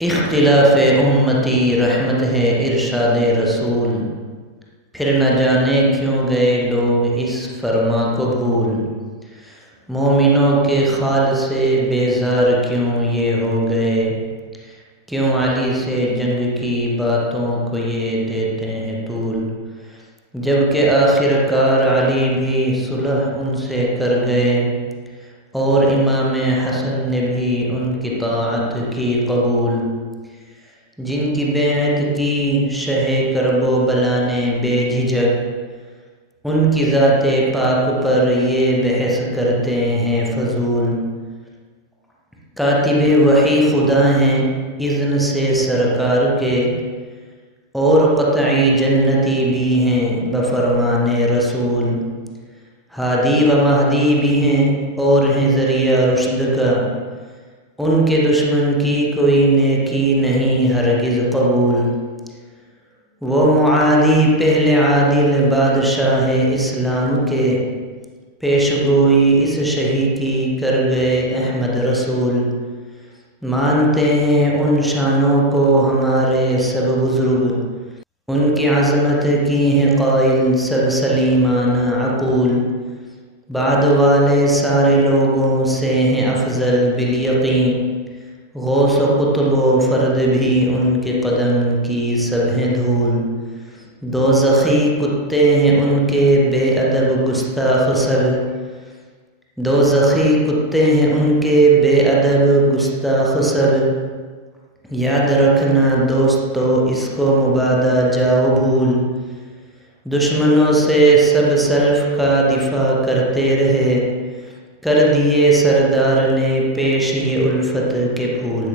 اختلاف امتی رحمت ہے ارشاد رسول، پھر نہ جانے کیوں گئے لوگ اس فرما کو بھول۔ مومنوں کے خال سے بیزار کیوں یہ ہو گئے، کیوں علی سے جنگ کی باتوں کو یہ دیتے ہیں طول۔ جبکہ آخر کار علی بھی صلح ان سے کر گئے، اور امام حسن نے بھی ان کی طاعت کی قبول۔ جن کی بیعت کی شہ کرب و بلا نے بے جھجک، ان کی ذات پاک پر یہ بحث کرتے ہیں فضول۔ کاتب وحی خدا ہیں اذن سے سرکار کے، اور قطعی جنتی بھی ہیں بفرمان رسول۔ ہادی و مہدی بھی ہیں اور ہیں ذریعہ رشد کا، ان کے دشمن کی کوئی نیکی نہیں ہرگز قبول۔ وہ معادی پہلے عادل بادشاہ اسلام کے، پیش گوئی اس شہی کی کر گئے احمد رسول۔ مانتے ہیں ان شانوں کو ہمارے سب بزرگ، ان کی عظمت کی ہیں قائل سب سلیمانہ عقول۔ بعد والے سارے لوگوں سے ہیں افضل بالیقین، غوث و قطب و فرد بھی ان کے قدم کی سب ہیں دھول۔ دوزخی کتے ہیں ان کے بے ادب گستاخ سب، دوزخی کتے ہیں ان کے بے ادب گستاخ سب۔ یاد رکھنا دوستو اس کو مبادا جاؤ بھول، دشمنوں سے سب سلف کا دفاع کرتے رہے، کر دیے سردار نے پیش یہ الفت کے پھول۔